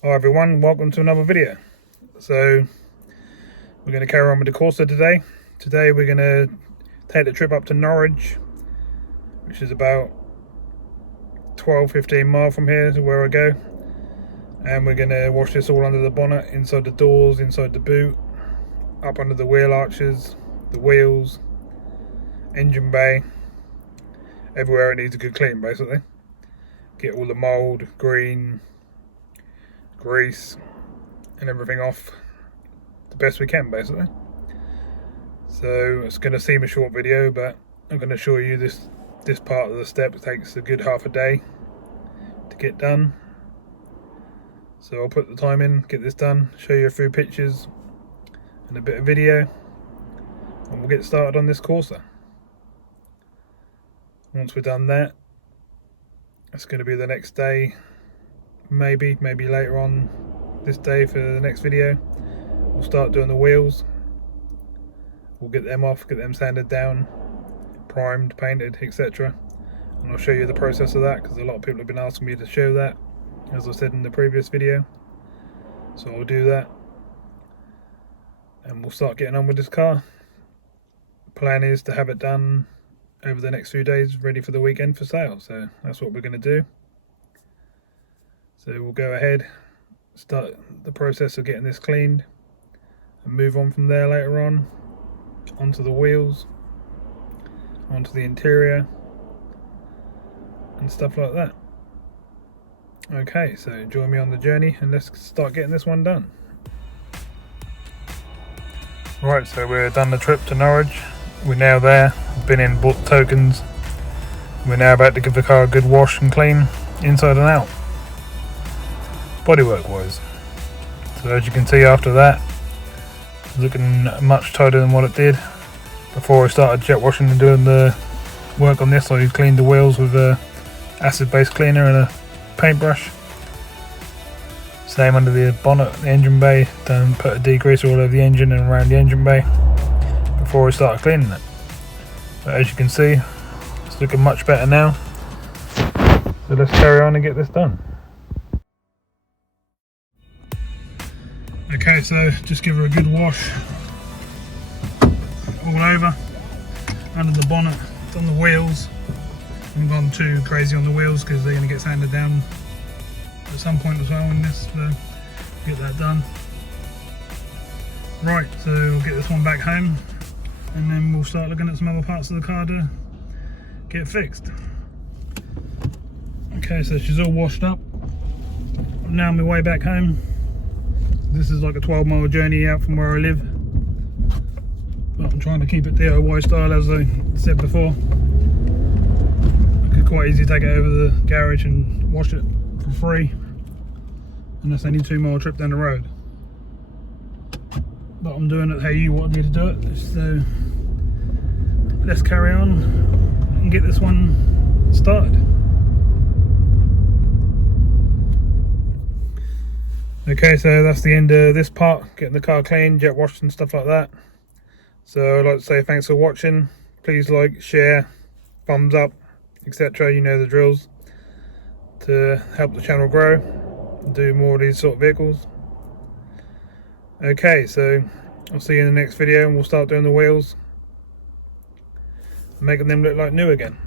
Hi everyone, welcome to another video. So we're going to carry on with the Corsa today. Today we're going to take the trip up to Norwich, which is about 12-15 miles from here to where I go. And we're going to wash this all under the bonnet, inside the doors, inside the boot, up under the wheel arches, the wheels, engine bay, everywhere it needs a good clean basically. Get all the mould, green, grease and everything off the best we can basically. So it's going to seem a short video, but I'm going to show you this part of the step. It takes a good half a day to get done, so I'll put the time in, get this done, show you a few pictures and a bit of video, and we'll get started on this Corsa. Once we're done that, it's going to be the next day, maybe later on this day for the next video. We'll start doing the wheels. We'll get them off, get them sanded down, primed, painted, etc. And I'll show you the process of that, because a lot of people have been asking me to show that, as I said in the previous video. So I'll do that and we'll start getting on with this car. Plan is to have it done over the next few days, ready for the weekend for sale. So that's what we're going to do. So we'll go ahead, start the process of getting this cleaned, and move on from there later on, onto the wheels, onto the interior, and stuff like that. Okay, so join me on the journey and let's start getting this one done. Right, so we're done the trip to Norwich. We're now there, been in, bought the tokens. We're now about to give the car a good wash and clean, inside and out, bodywork wise. So as you can see, after that, it's looking much tighter than what it did before I started jet washing and doing the work on this. I cleaned the wheels with a acid based cleaner and a paintbrush. Same under the bonnet, the engine bay. Then put a degreaser all over the engine and around the engine bay before I started cleaning it. But as you can see, it's looking much better now. So let's carry on and get this done. Okay, so just give her a good wash all over, under the bonnet, on the wheels. I haven't gone too crazy on the wheels because they're going to get sanded down at some point as well in this, so get that done. Right, so we'll get this one back home and then we'll start looking at some other parts of the car to get fixed. Okay, so she's all washed up. I'm now on my way back home. This is like a 12-mile journey out from where I live, but I'm trying to keep it DIY style, as I said before. I could quite easily take it over the garage and wash it for free, and that's only 2-mile trip down the road. But I'm doing it how you wanted me to do it, so let's carry on and get this one started. Okay, so that's the end of this part, getting the car clean, jet washed and stuff like that. So I'd like to say thanks for watching. Please like, share, thumbs up, etc. You know the drills, to help the channel grow and do more of these sort of vehicles. Okay, so I'll see you in the next video and we'll start doing the wheels, making them look like new again.